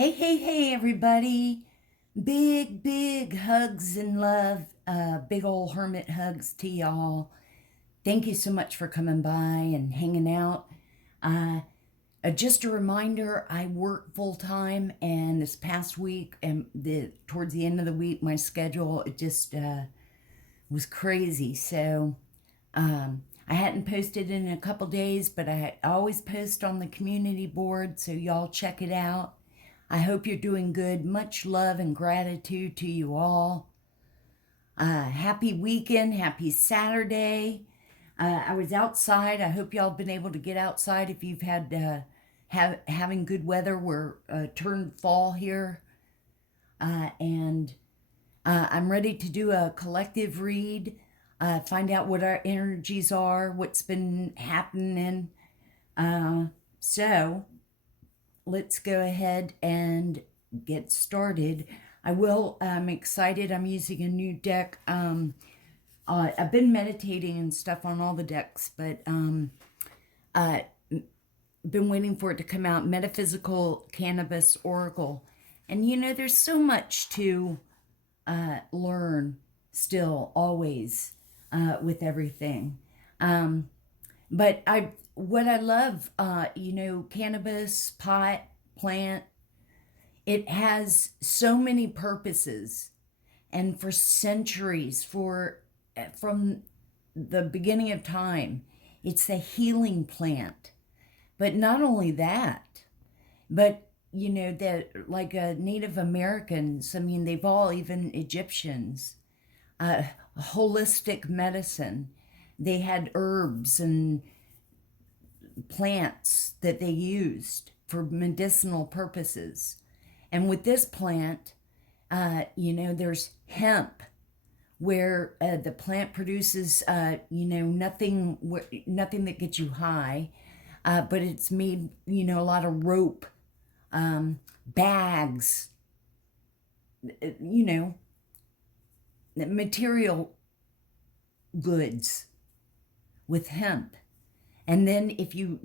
Hey, hey, hey, everybody. Big hugs and love. Big old hermit hugs to y'all. Thank you so much for coming by and hanging out. Uh, just a reminder, I work full time, and this past week and towards the end of the week, my schedule it just was crazy. So I hadn't posted in a couple days, but I always post on the community board, so y'all check it out. I hope you're doing good. Much love and gratitude to you all. Happy weekend. Happy Saturday. I was outside. I hope y'all been able to get outside if you've had having good weather. We're turned fall here. And I'm ready to do a collective read, find out what our energies are, what's been happening. So let's go ahead and get started. I'm excited. I'm using a new deck. I've been meditating and stuff on all the decks, but been waiting for it to come out. Metaphysical Cannabis Oracle. And there's so much to learn still, always, with everything. But what I love, cannabis, pot, plant, it has so many purposes. And for centuries, from the beginning of time, it's the healing plant. But not only that, but that like Native Americans, I mean, they've all, even Egyptians, holistic medicine. They had herbs and plants that they used for medicinal purposes. And with this plant, there's hemp, where the plant produces, nothing that gets you high, but it's made, a lot of rope, bags, material goods with hemp. And then if you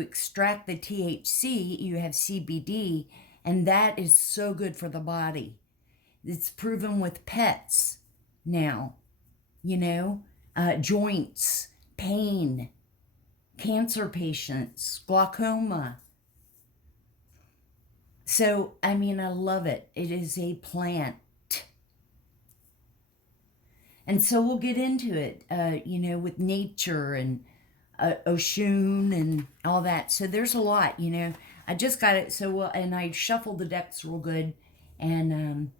extract the THC, you have CBD, and that is so good for the body. It's proven with pets now, joints, pain, cancer patients, glaucoma. So, I mean, I love it. It is a plant. And so we'll get into it, with nature and Oshun and all that. So there's a lot, I just got it. So, and I shuffled the decks real good, and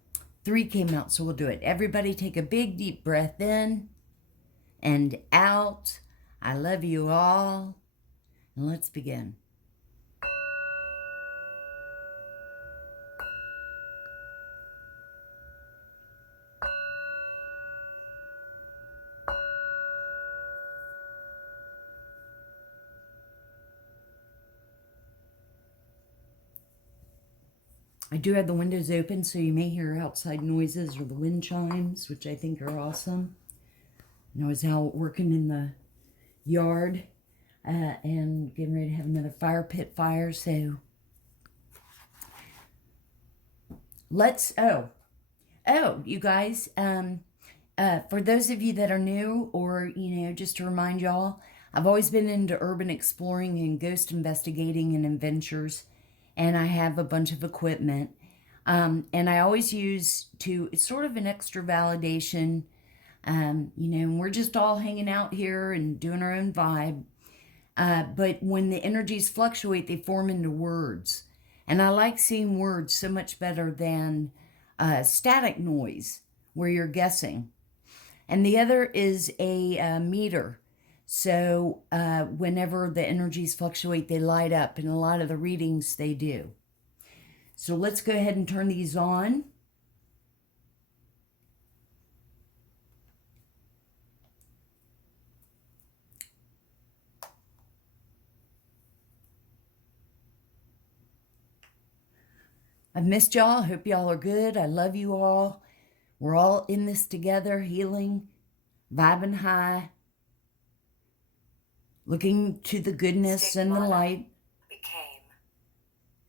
3 came out. So we'll do it. Everybody take a big, deep breath in and out. I love you all. And let's begin. I do have the windows open, so you may hear outside noises or the wind chimes, which I think are awesome. And I was out working in the yard and getting ready to have another fire pit fire, so let's, you guys, for those of you that are new, or, just to remind y'all, I've always been into urban exploring and ghost investigating and adventures, and I have a bunch of equipment. And I always use it's sort of an extra validation, and we're just all hanging out here and doing our own vibe. But when the energies fluctuate, they form into words. And I like seeing words so much better than static noise, where you're guessing. And the other is a meter. So whenever the energies fluctuate, they light up. And a lot of the readings, they do. So let's go ahead and turn these on. I've missed y'all. I hope y'all are good. I love you all. We're all in this together, healing, vibing high, looking to the goodness and the light. Became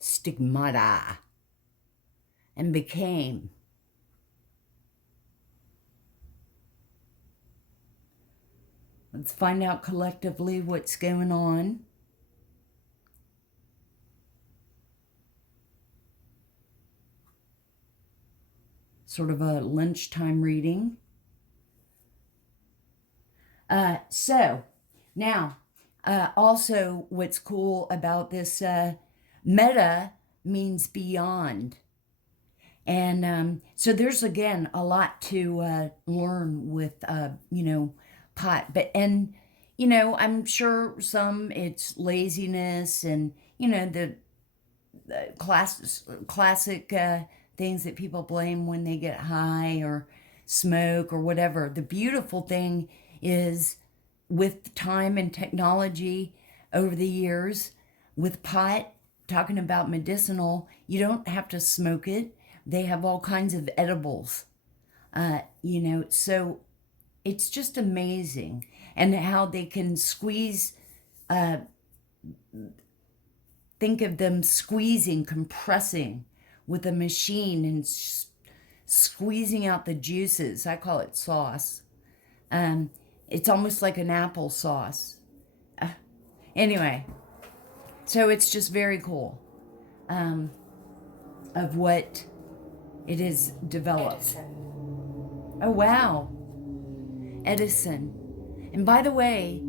Stigmata. and became. Let's find out collectively what's going on. Sort of a lunchtime reading. So now, also what's cool about this, meta means beyond. And so there's, again, a lot to learn with, pot. And, I'm sure some it's laziness and, the classic things that people blame when they get high or smoke or whatever. The beautiful thing is, with time and technology over the years, with pot, talking about medicinal, you don't have to smoke it. They have all kinds of edibles, so it's just amazing. And how they can squeeze, think of them squeezing, compressing with a machine and squeezing out the juices. I call it sauce. It's almost like an applesauce. Anyway, so it's just very cool, of what it is developed. Edison. Oh, wow. Edison. And by the way,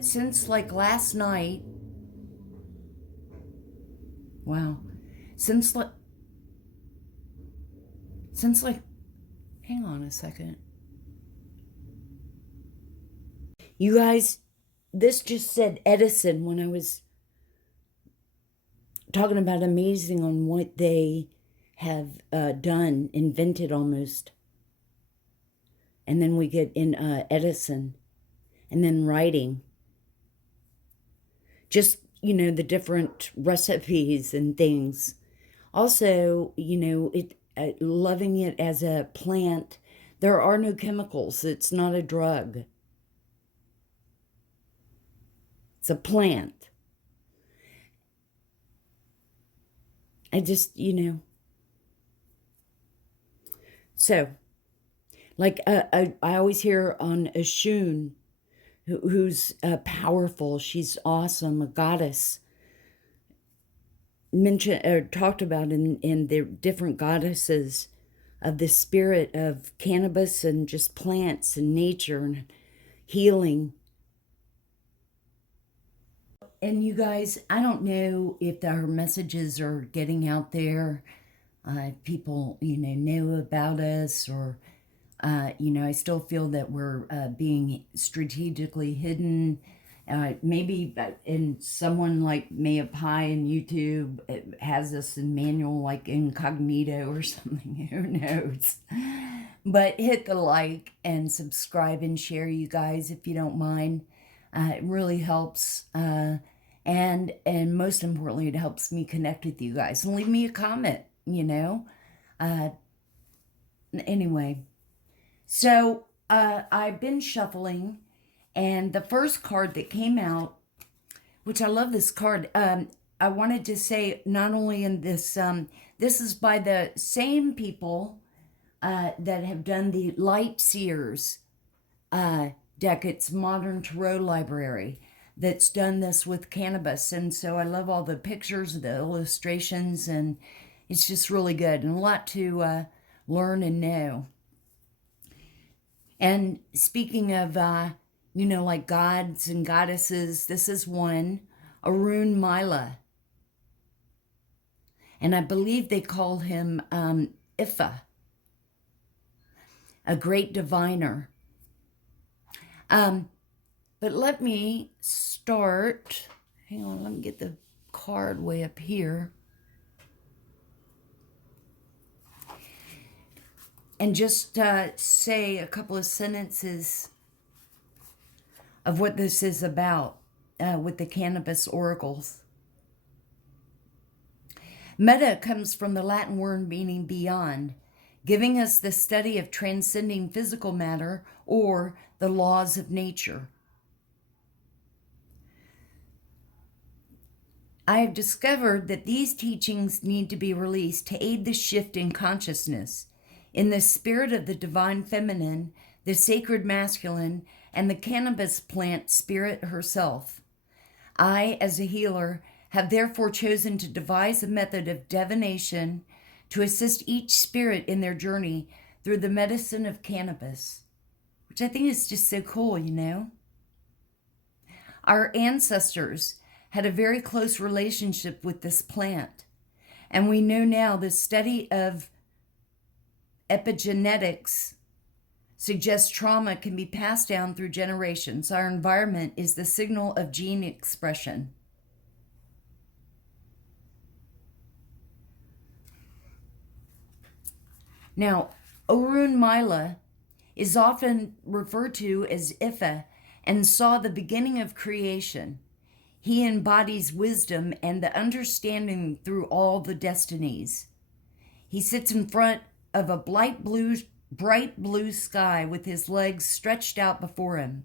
since like last night, wow, since like, hang on a second. You guys, this just said Edison when I was talking about amazing on what they have done, invented almost. And then we get in Edison, and then writing. Just, the different recipes and things. Also, loving it as a plant. There are no chemicals. It's not a drug. It's a plant. I just, So, like, I always hear on Oshun, who's powerful. She's awesome, a goddess. Mentioned or talked about in the different goddesses of the spirit of cannabis and just plants and nature and healing. And you guys, I don't know if our messages are getting out there. People, know about us, or, I still feel that we're being strategically hidden. Maybe in someone like Maya Pi and YouTube has us in manual, like incognito or something. Who knows? But hit the like and subscribe and share, you guys, if you don't mind. It really helps. And most importantly, it helps me connect with you guys. And leave me a comment, Anyway, so I've been shuffling. And the first card that came out, which I love this card, I wanted to say, not only in this, this is by the same people that have done the Light Seers deck. It's Modern Tarot Library that's done this with cannabis. And so I love all the pictures, the illustrations, and it's just really good and a lot to learn and know. And speaking of like gods and goddesses, this is one, Arun Mila. And I believe they call him Ifa, a great diviner. But let me start, hang on, let me get the card way up here. And just say a couple of sentences of what this is about with the cannabis oracles. Meta comes from the Latin word meaning beyond, giving us the study of transcending physical matter or the laws of nature. I have discovered that these teachings need to be released to aid the shift in consciousness in the spirit of the divine feminine, the sacred masculine, and the cannabis plant spirit herself. I, as a healer, have therefore chosen to devise a method of divination to assist each spirit in their journey through the medicine of cannabis, which I think is just so cool, you know? Our ancestors had a very close relationship with this plant, and we know now the study of epigenetics suggests trauma can be passed down through generations. Our environment is the signal of gene expression. Now, Orun Mila is often referred to as Ifa and saw the beginning of creation. He embodies wisdom and the understanding through all the destinies. He sits in front of a bright blue sky with his legs stretched out before him.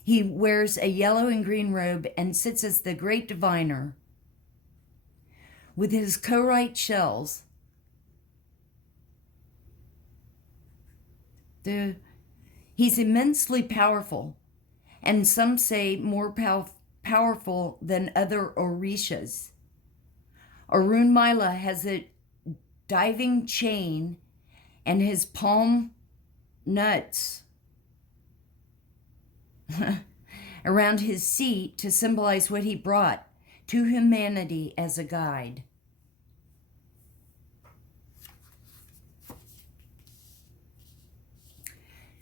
He wears a yellow and green robe and sits as the great diviner. With his chorite shells, he's immensely powerful, and some say more powerful than other Orishas. Orun Mila has a diving chain and his palm nuts around his seat to symbolize what he brought to humanity as a guide.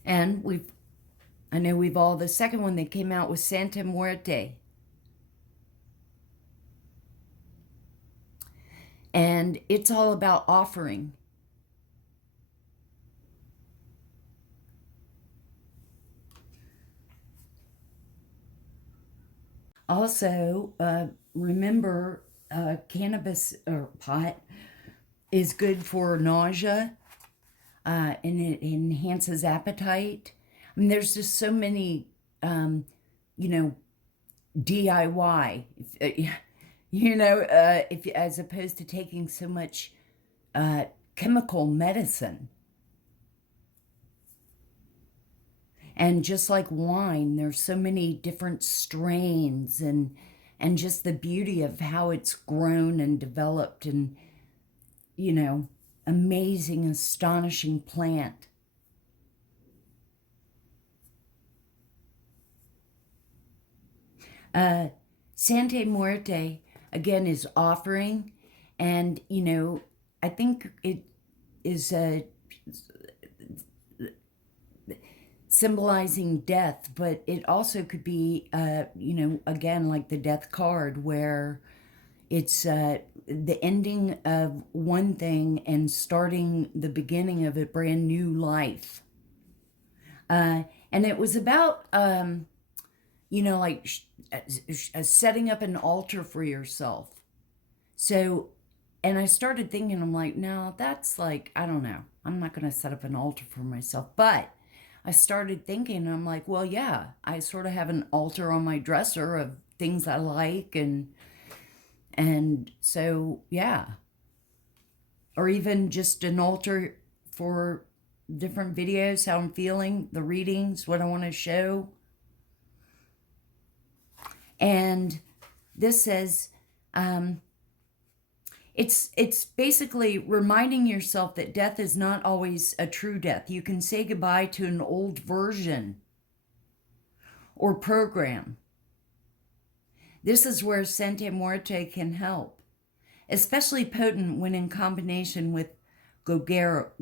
And the second one that came out was Santa Muerte. And it's all about offering. Also, remember, cannabis or pot is good for nausea, and it enhances appetite. I mean, there's just so many, DIY. If as opposed to taking so much chemical medicine. And just like wine, there's so many different strains and just the beauty of how it's grown and developed and, amazing, astonishing plant. Santa Muerte, again, is offering. And, I think it is symbolizing death, but it also could be, again, like the death card, where it's the ending of one thing and starting the beginning of a brand new life. And it was about, setting up an altar for yourself. So, and I started thinking, I'm like, no, that's like, I don't know. I'm not going to set up an altar for myself. But I started thinking, I'm like, well, yeah, I sort of have an altar on my dresser of things I like. And so, yeah. Or even just an altar for different videos, how I'm feeling, the readings, what I want to show. And this says, it's basically reminding yourself that death is not always a true death. You can say goodbye to an old version or program. This is where Santa Muerte can help, especially potent when in combination with Gogoro,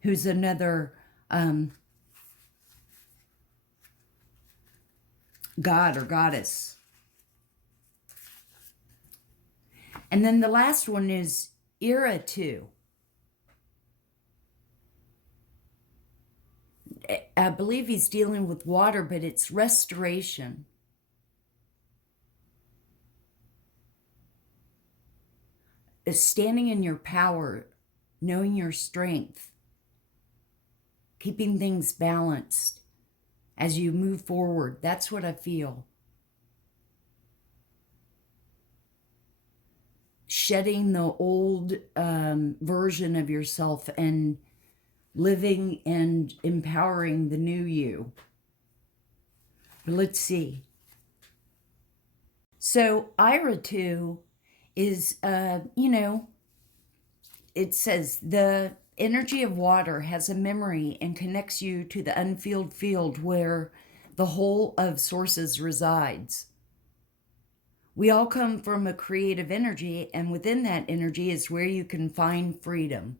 who's another god or goddess. And then the last one is Ira-2. I believe he's dealing with water, but it's restoration. It's standing in your power, knowing your strength, keeping things balanced as you move forward. That's what I feel. Shedding the old version of yourself and living and empowering the new you. But let's see. So YOuo is, it says the energy of water has a memory and connects you to the unfilled field where the whole of sources resides. We all come from a creative energy, and within that energy is where you can find freedom.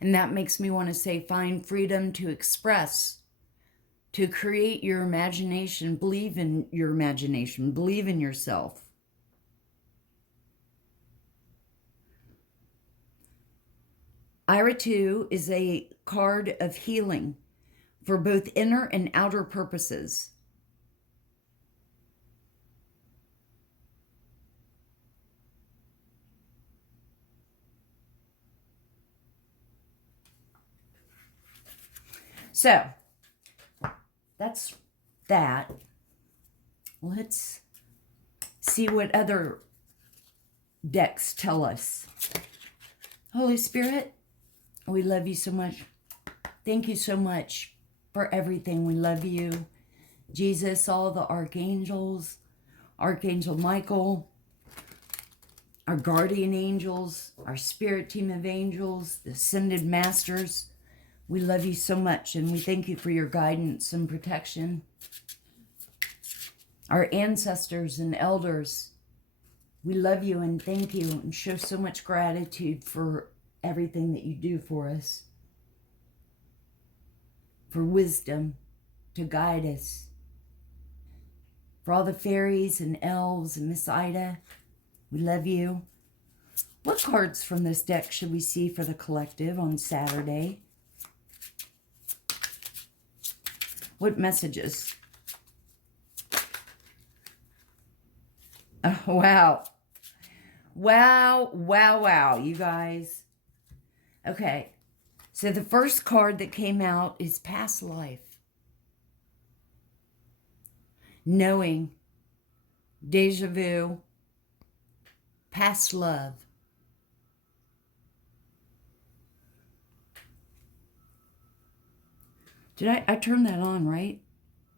And that makes me want to say find freedom to express, to create your imagination, believe in your imagination, believe in yourself. YOuo is a card of healing for both inner and outer purposes. So, that's that. Let's see what other decks tell us. Holy Spirit, we love you so much. Thank you so much for everything. We love you. Jesus, all the archangels, Archangel Michael, our guardian angels, our spirit team of angels, the ascended masters. We love you so much, and we thank you for your guidance and protection. Our ancestors and elders, we love you and thank you and show so much gratitude for everything that you do for us, for wisdom to guide us. For all the fairies and elves and Miss Ida, we love you. What cards from this deck should we see for the collective on Saturday? What messages? Oh, wow. Wow, wow, wow, you guys. Okay, so the first card that came out is past life. Knowing, deja vu, past love. Did I turn that on, right?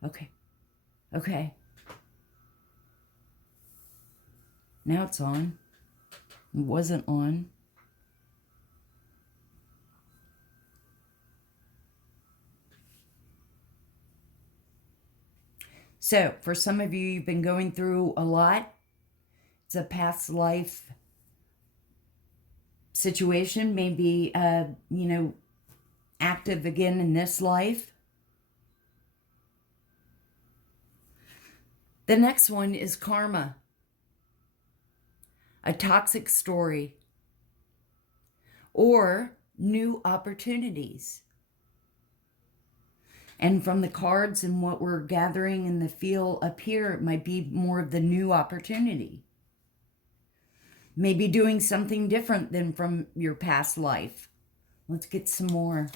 Okay. Okay. Now it's on. It wasn't on. So, for some of you, you've been going through a lot. It's a past life situation, maybe, active again in this life. The next one is karma, a toxic story, or new opportunities. And from the cards and what we're gathering in the feel up here, it might be more of the new opportunity. Maybe doing something different than from your past life. Let's get some more.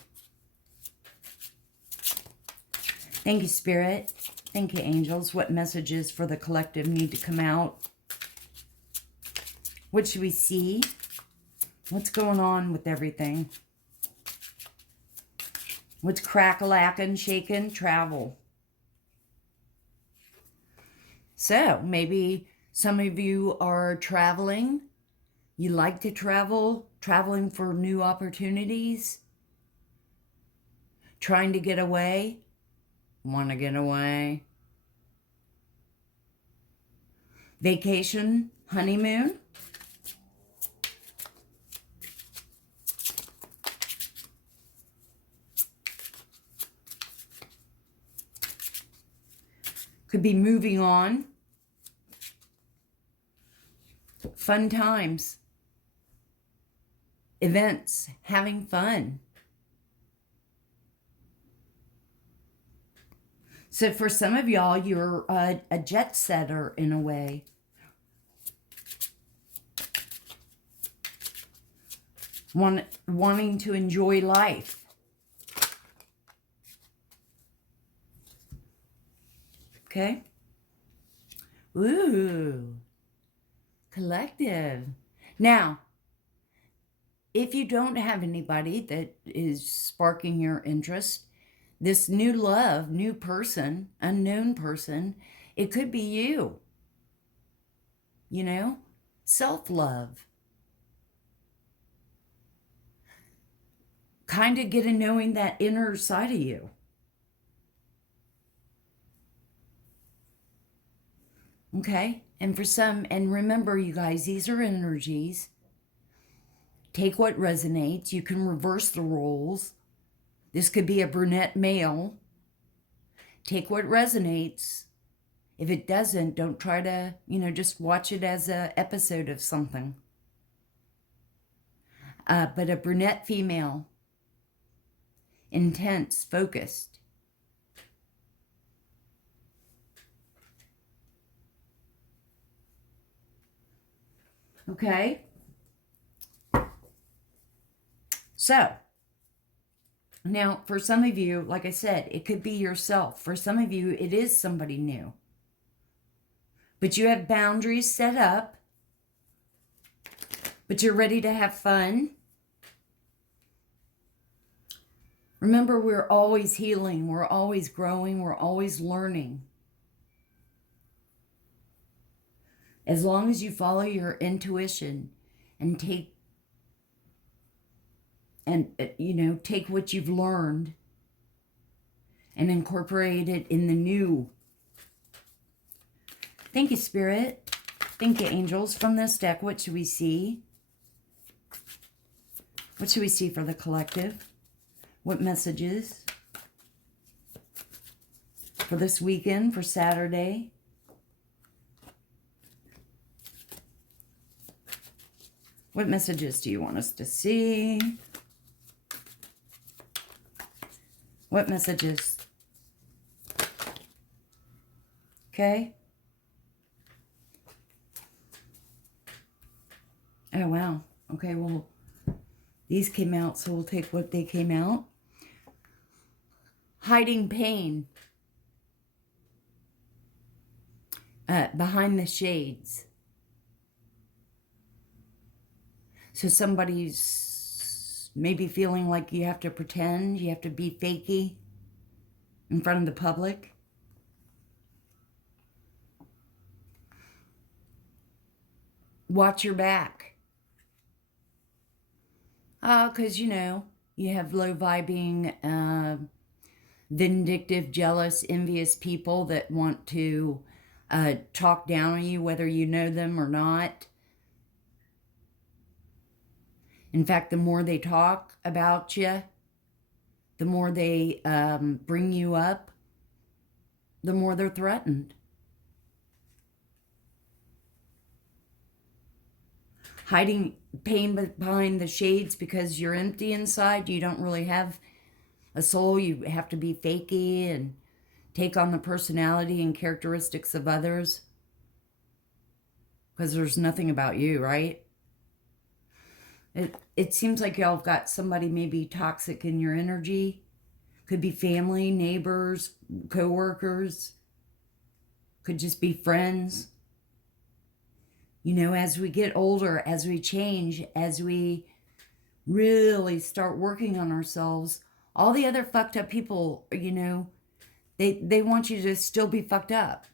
Thank you, Spirit. Thank you, angels. What messages for the collective need to come out? What should we see? What's going on with everything? What's crack-a-lackin', shakin'? Travel. So, maybe some of you are traveling. You like to travel, traveling for new opportunities. Trying to get away. Want to get away. Vacation, honeymoon. Could be moving on. Fun times. Events, having fun. So for some of y'all, you're a jet setter in a way. Wanting to enjoy life. Okay. Ooh. Collective. Now, if you don't have anybody that is sparking your interest, this new love, new person, unknown person, it could be you. You know, self-love. Kind of get a knowing that inner side of you. Okay? And for some, and remember, you guys, these are energies. Take what resonates. You can reverse the roles. This could be a brunette male. Take what resonates. If it doesn't, don't try to, just watch it as an episode of something. But a brunette female, intense, focused. Okay? So, now for some of you, like I said, it could be yourself. For some of you, it is somebody new. But you have boundaries set up. But you're ready to have fun. Remember, we're always healing. We're always growing. We're always learning. As long as you follow your intuition and take what you've learned and incorporate it in the new. Thank you, Spirit. Thank you, angels. From this deck, what should we see? What should we see for the collective? What messages? For this weekend, for Saturday. What messages do you want us to see? What messages? Okay. Oh, wow. Okay, well, these came out, so we'll take what they came out. Hiding pain. Behind the shades. So somebody's maybe feeling like you have to pretend, you have to be fakey in front of the public. Watch your back. Because, you have low-vibing, vindictive, jealous, envious people that want to talk down on you, whether you know them or not. In fact, the more they talk about you, the more they bring you up, the more they're threatened. Hiding pain behind the shades because you're empty inside. You don't really have a soul. You have to be fakey and take on the personality and characteristics of others. Because there's nothing about you, right? It seems like y'all have got somebody maybe toxic in your energy. Could be family, neighbors, co-workers. Could just be friends. As we get older, as we change, as we really start working on ourselves, all the other fucked up people, they want you to still be fucked up.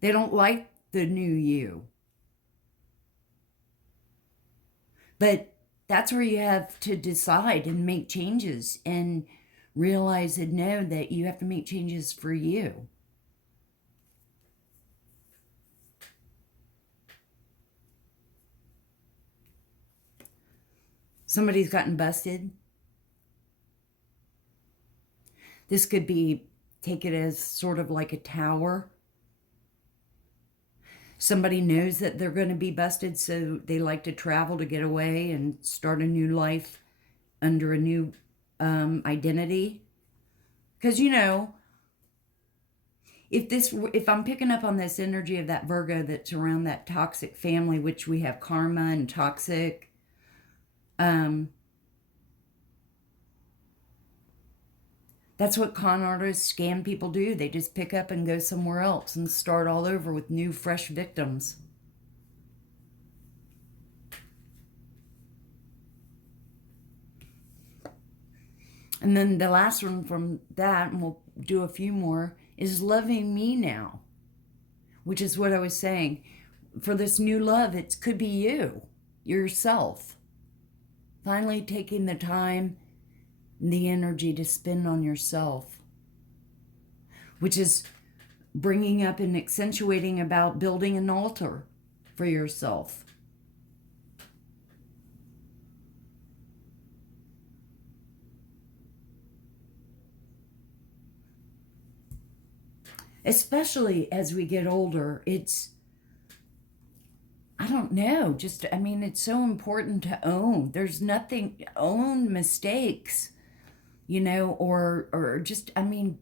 They don't like the new you. But that's where you have to decide and make changes and realize and know that you have to make changes for you. Somebody's gotten busted. This could be, take it as sort of like a tower. Somebody knows that they're going to be busted, so they like to travel to get away and start a new life under a new identity. Because, if I'm picking up on this energy of that Virgo that's around that toxic family, which we have karma and toxic, That's what con artists, scam people do. They just pick up and go somewhere else and start all over with new, fresh victims. And then the last one from that, and we'll do a few more, is loving me now, which is what I was saying. For this new love, it could be you, yourself. Finally taking the time and the energy to spend on yourself, which is bringing up and accentuating about building an altar for yourself. Especially as we get older, it's, I don't know, just, I mean, it's so important to own. There's nothing, own mistakes, you know, or just, I mean,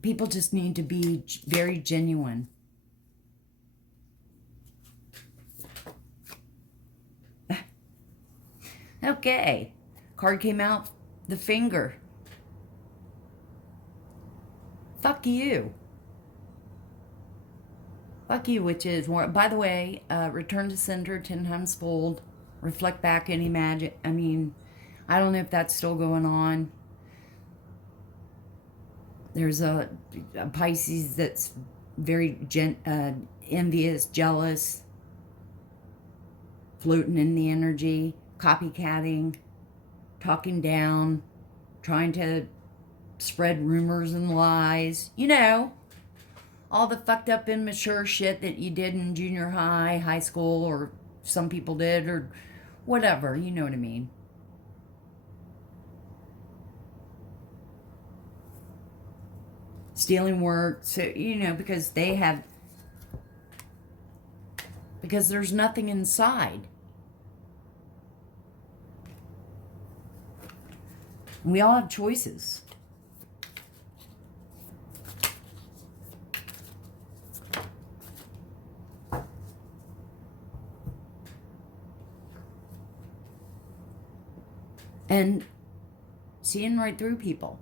people just need to be very genuine. Okay, card came out, the finger. Fuck you. Fuck you, witches. By the way, return to center, 10 times fold. Reflect back any magic. I mean, I don't know if that's still going on. There's a Pisces that's very envious, jealous, floating in the energy, copycatting, talking down, trying to spread rumors and lies. You know, all the fucked up immature shit that you did in junior high, high school, or some people did, or whatever. You know what I mean. Stealing work, so, you know, because they have, because there's nothing inside. We all have choices. And seeing right through people.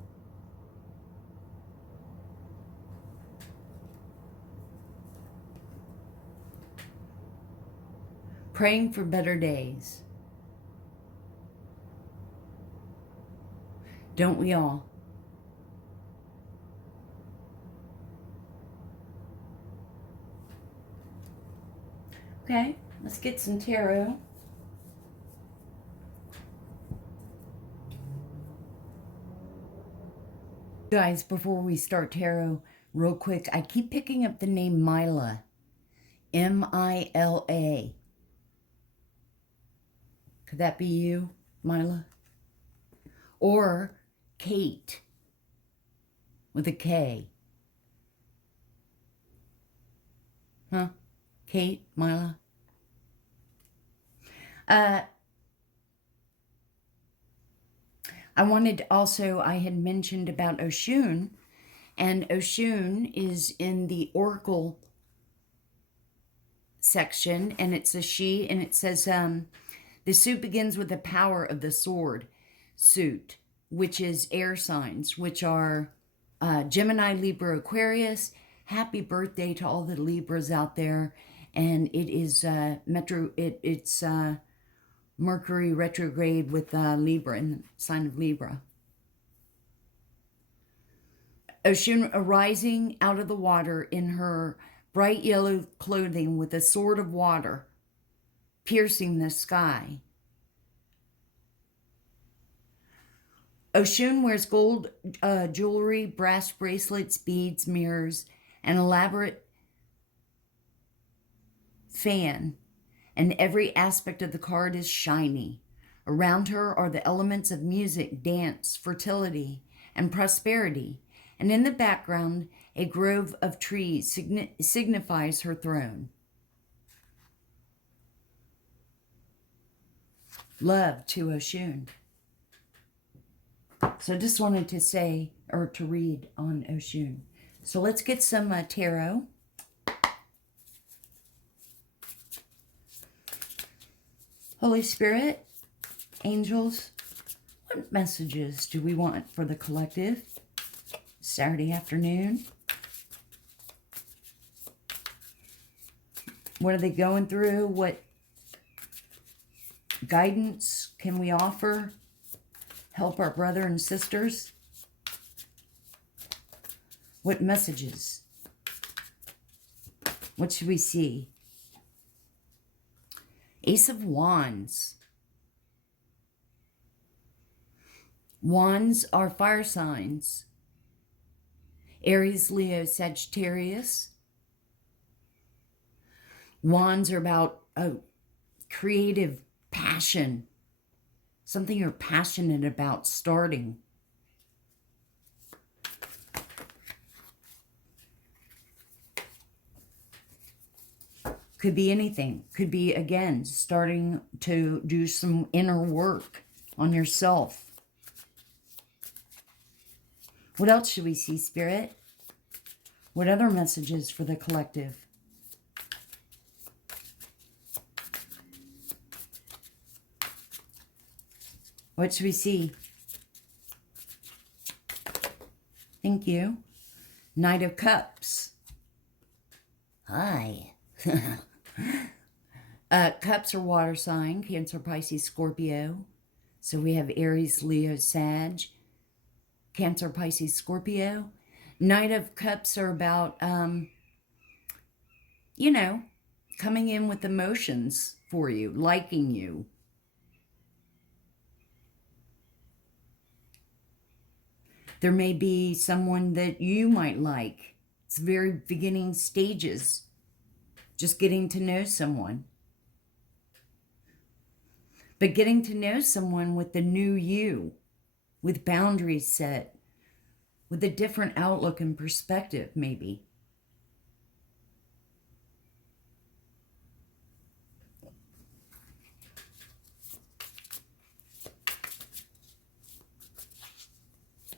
Praying for better days. Don't we all? Okay, let's get some tarot. Guys, before we start tarot, real quick, I keep picking up the name Mila. M-I-L-A. Could that be you, Mila? Or Kate with a K. Huh? Kate, Mila? I wanted to also, I had mentioned about Oshun, and Oshun is in the oracle section, and it's a she, and it says, the suit begins with the power of the sword suit, which is air signs, which are Gemini, Libra, Aquarius. Happy birthday to all the Libras out there. And it is it's Mercury retrograde with Libra, in the sign of Libra. Oshun arising out of the water in her bright yellow clothing with a sword of water piercing the sky. Oshun wears gold jewelry, brass bracelets, beads, mirrors, an elaborate fan, and every aspect of the card is shiny. Around her are the elements of music, dance, fertility, and prosperity, and in the background, a grove of trees signifies her throne. Love to Oshun. So I just wanted to say, or to read on Oshun. So let's get some tarot. Holy Spirit, angels, What messages do we want for the collective Saturday afternoon? What are they going through? What guidance can we offer? Help our brother and sisters? What messages? What should we see? Ace of Wands. Wands are fire signs. Aries, Leo, Sagittarius. Wands are about a creative passion. Something you're passionate about starting. Could be anything. Could be, again, starting to do some inner work on yourself. What else should we see, Spirit? What other messages for the collective? What should we see? Thank you. Knight of Cups. Hi. Cups are water sign, Cancer, Pisces, Scorpio. So we have Aries, Leo, Sag, Cancer, Pisces, Scorpio. Knight of Cups are about, you know, coming in with emotions for you, liking you. There may be someone that you might like. It's very beginning stages. Just getting to know someone. But getting to know someone with the new you, with boundaries set, with a different outlook and perspective, maybe.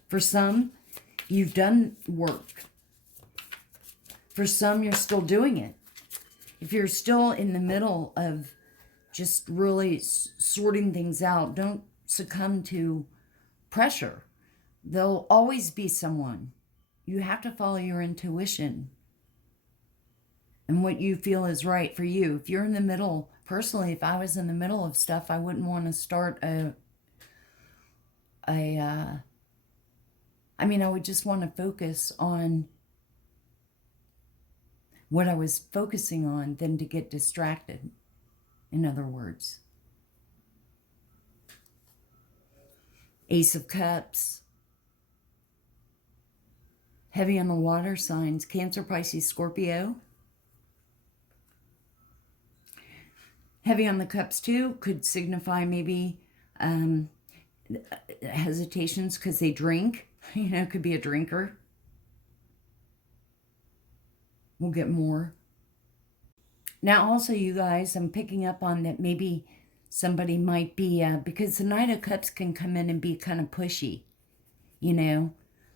For some, you've done work. For some, you're still doing it. If you're still in the middle of just really sorting things out, don't succumb to pressure. There'll always be someone. You have to follow your intuition and what you feel is right for you. If you're in the middle, personally, if I was in the middle of stuff, I wouldn't want to start I would just want to focus on what I was focusing on than to get distracted, in other words. Ace of Cups. Heavy on the water signs, Cancer, Pisces, Scorpio. Heavy on the cups too could signify maybe hesitations because they drink. You know, could be a drinker. We'll get more. Now also, you guys, I'm picking up on that maybe somebody might be, because the Knight of Cups can come in and be kind of pushy, you know,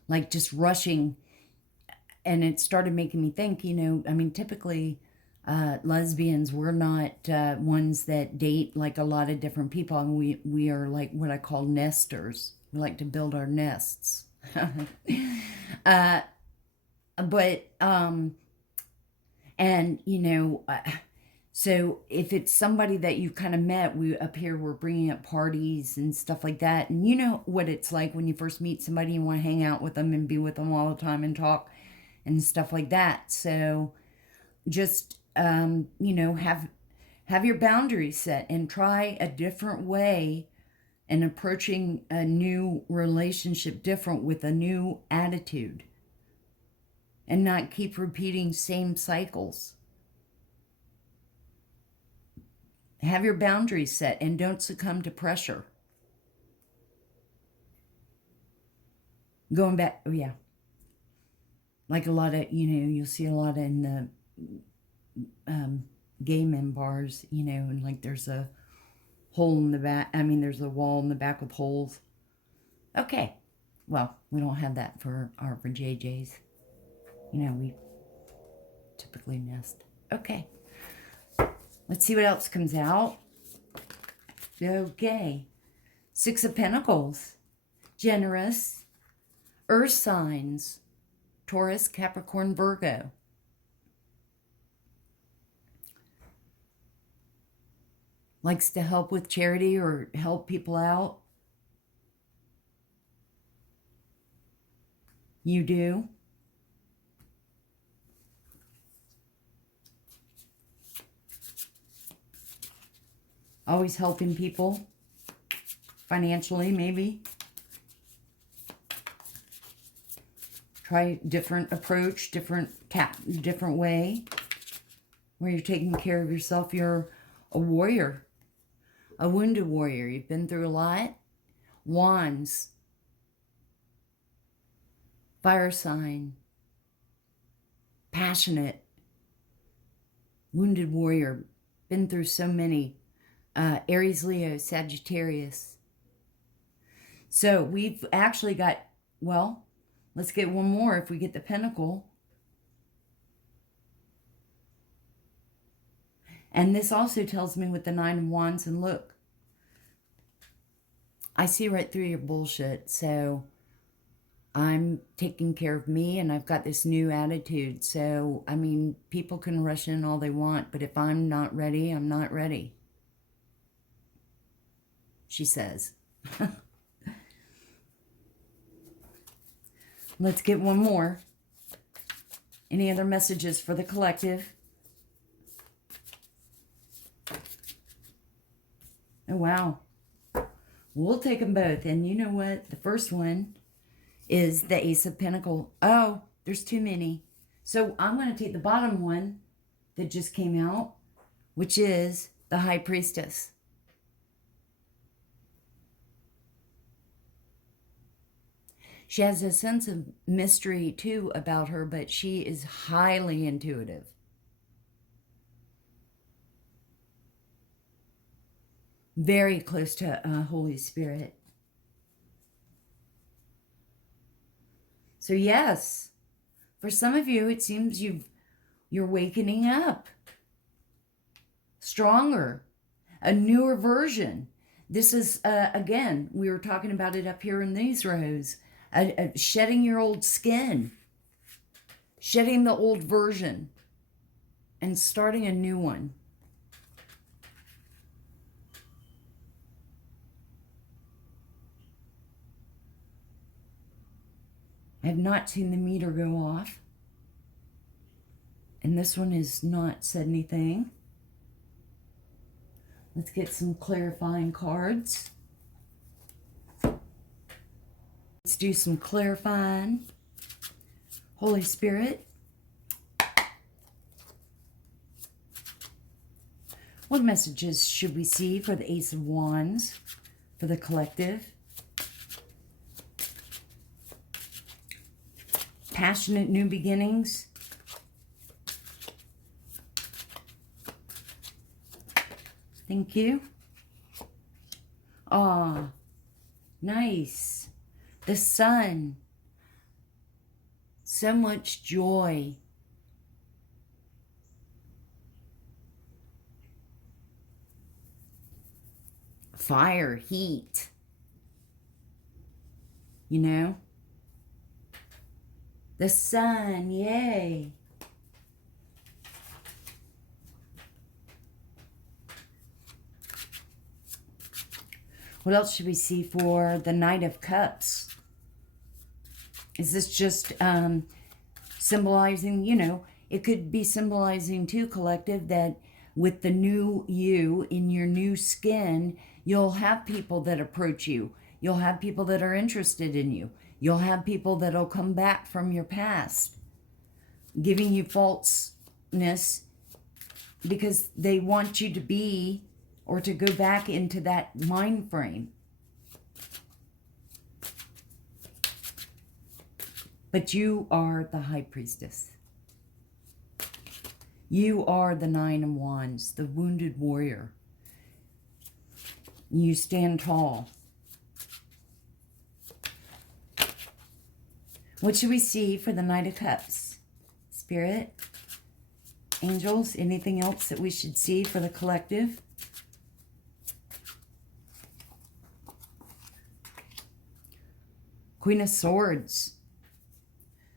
like just rushing. And it started making me think, you know, I mean, typically lesbians, we're not ones that date like a lot of different people. And we are like what I call nesters. We like to build our nests. And, you know, so if it's somebody that you've kind of met, we up here, we're bringing up parties and stuff like that. And you know what it's like when you first meet somebody, you want to hang out with them and be with them all the time and talk and stuff like that. So just, you know, have your boundaries set and try a different way and approaching a new relationship different with a new attitude. And not keep repeating same cycles. Have your boundaries set and don't succumb to pressure. Going back, oh yeah. Like a lot of, you know, you'll see a lot in the gay men bars, you know, and like there's a hole in the back. I mean, there's a wall in the back with holes. Okay. Well, we don't have that for our JJs. You know, we typically nest. Okay. Let's see what else comes out. Okay. Six of Pentacles, generous, earth signs, Taurus, Capricorn, Virgo. Likes to help with charity or help people out. You do. Always helping people. Financially, maybe. Try different approach, different way. Where you're taking care of yourself. You're a warrior. A wounded warrior. You've been through a lot. Wands. Fire sign. Passionate. Wounded warrior. Been through so many. Aries, Leo, Sagittarius. So we've actually got, well, let's get one more if we get the Pentacle. And this also tells me with the Nine of Wands, and look, I see right through your bullshit. So I'm taking care of me, and I've got this new attitude. So, I mean, people can rush in all they want, but if I'm not ready, I'm not ready. She says. Let's get one more. Any other messages for the collective? Oh, wow. We'll take them both. And you know what? The first one is the Ace of Pentacles. Oh, there's too many. So I'm going to take the bottom one that just came out, which is the High Priestess. She has a sense of mystery, too, about her, but she is highly intuitive. Very close to Holy Spirit. So, yes, for some of you, it seems you're wakening up. Stronger. A newer version. This is, again, we were talking about it up here in these rows. Shedding your old skin, shedding the old version, and starting a new one. I have not seen the meter go off, and this one has not said anything. Let's get some clarifying cards. Let's do some clarifying. Holy Spirit. What messages should we see for the Ace of Wands, for the collective? Passionate new beginnings. Thank you. Ah, nice. The sun. So much joy. Fire, heat. You know? The sun, yay. What else should we see for the Knight of Cups? Is this just symbolizing, you know, it could be symbolizing too, collective, that with the new you in your new skin, you'll have people that approach you. You'll have people that are interested in you. You'll have people that'll come back from your past, giving you falseness because they want you to be or to go back into that mind frame. But you are the High Priestess. You are the Nine of Wands, the wounded warrior. You stand tall. What should we see for the Knight of Cups? Spirit, angels, anything else that we should see for the collective? Queen of Swords.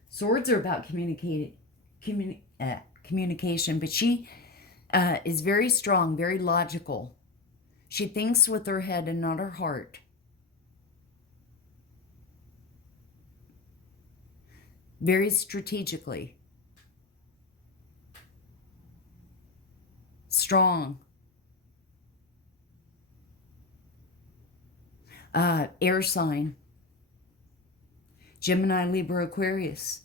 Swords are about communication, but she is very strong, very logical. She thinks with her head and not her heart. Very strategically. Strong. Air sign. Gemini, Libra, Aquarius.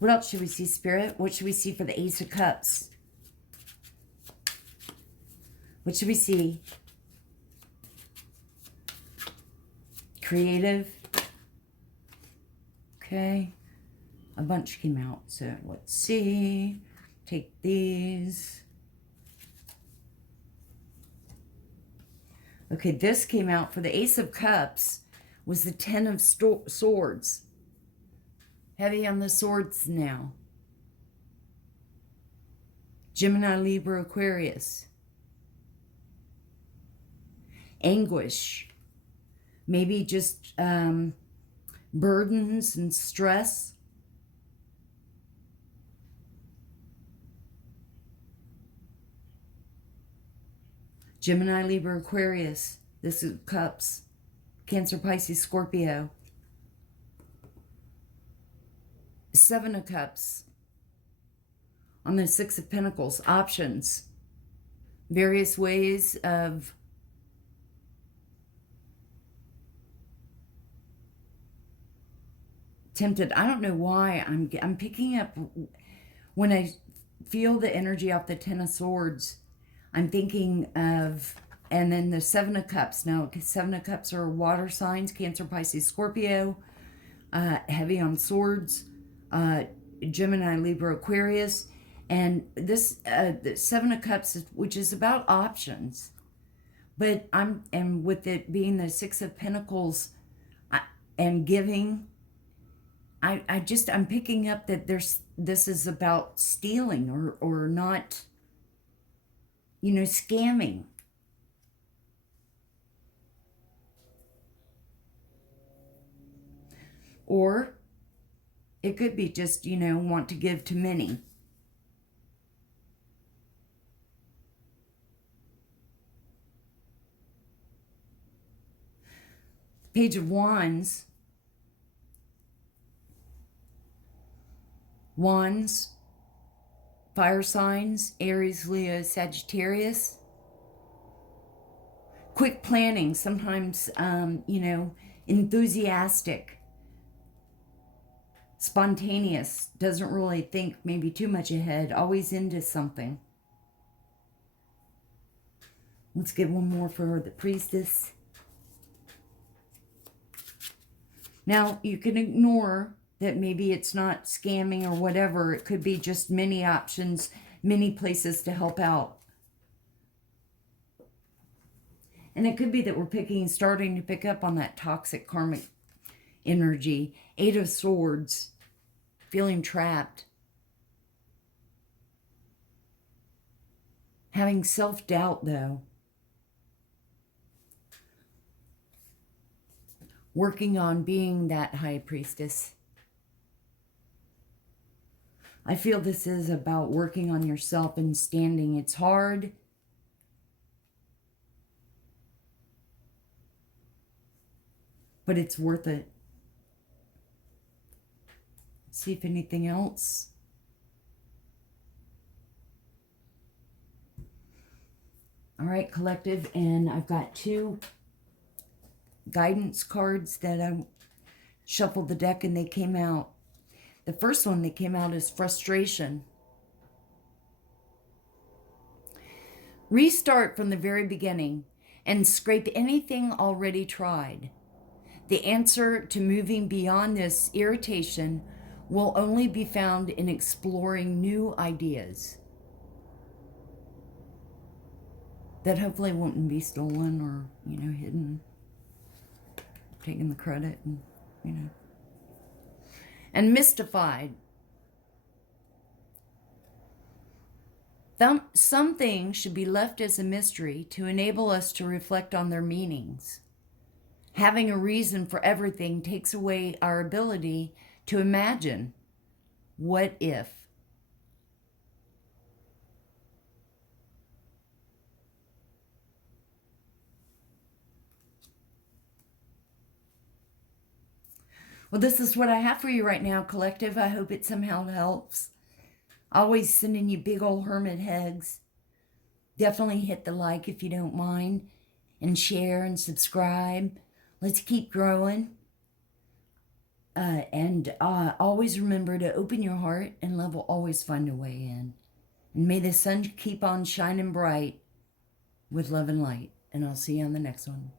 What else should we see, Spirit? What should we see for the Ace of Cups? What should we see? Creative. Okay. A bunch came out, so let's see. Take these. Okay, this came out for the Ace of Cups was the Ten of Swords. Heavy on the swords now. Gemini, Libra, Aquarius. Anguish. Maybe just burdens and stress. Gemini, Libra, Aquarius. This is Cups. Cancer, Pisces, Scorpio. Seven of Cups. On the Six of Pentacles. Options. Various ways of tempted. I don't know why I'm picking up when I feel the energy off the Ten of Swords. I'm thinking of, and then the Seven of Cups. Now, Seven of Cups are water signs, Cancer, Pisces, Scorpio, heavy on swords, Gemini, Libra, Aquarius. And this, the Seven of Cups, which is about options. But and with it being the Six of Pentacles and giving, I'm picking up that this is about stealing or not, scamming. Or it could be just, want to give to many. Page of Wands. Wands, fire signs, Aries, Leo, Sagittarius. Quick planning, sometimes, enthusiastic. Spontaneous, doesn't really think maybe too much ahead, always into something. Let's get one more for the Priestess. Now, you can ignore that maybe it's not scamming or whatever. It could be just many options, many places to help out. And it could be that we're starting to pick up on that toxic karmic energy. Eight of Swords, feeling trapped. Having self-doubt, though. Working on being that High Priestess. I feel this is about working on yourself and standing. It's hard. But it's worth it. Let's see if anything else. All right, collective. And I've got two guidance cards that I shuffled the deck and they came out. The first one that came out is frustration. Restart from the very beginning and scrape anything already tried. The answer to moving beyond this irritation will only be found in exploring new ideas that hopefully won't be stolen or, hidden, taking the credit and, And mystified. Some things should be left as a mystery to enable us to reflect on their meanings. Having a reason for everything takes away our ability to imagine what if. Well, this is what I have for you right now, collective. I hope it somehow helps. Always sending you big old hermit hugs. Definitely hit the like if you don't mind, and share and subscribe. Let's keep growing. And always remember to open your heart, and love will always find a way in. And may the sun keep on shining bright with love and light. And I'll see you on the next one.